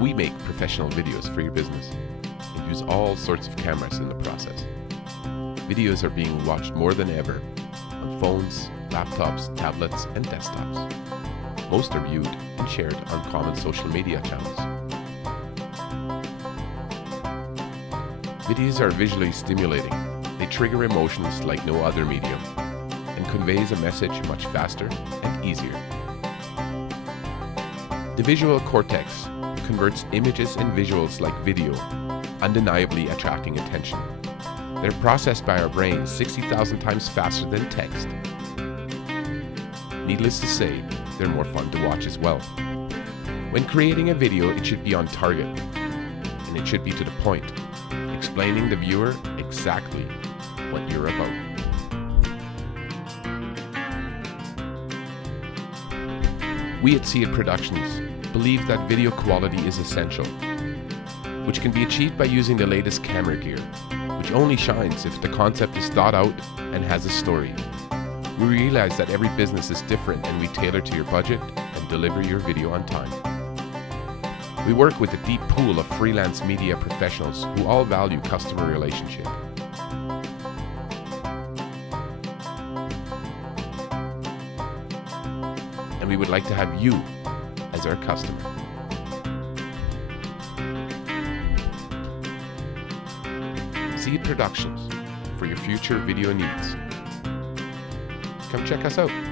We make professional videos for your business and use all sorts of cameras in the process. Videos are being watched more than ever on phones, laptops, tablets, and desktops. Most are viewed and shared on common social media channels. Videos are visually stimulating. They trigger emotions like no other medium and conveys a message much faster and easier. The visual cortex converts images and visuals like video, undeniably attracting attention. They're processed by our brains 60,000 times faster than text. Needless to say, they're more fun to watch as well. When creating a video, it should be on target, and it should be to the point, explaining the viewer exactly what you're about. We at See It Productions believe that video quality is essential, which can be achieved by using the latest camera gear, which only shines if the concept is thought out and has a story. We realize that every business is different and we tailor to your budget and deliver your video on time. We work with a deep pool of freelance media professionals who all value customer relationship. And we would like to have you as our customer. See It Productions for your future video needs. Come check us out.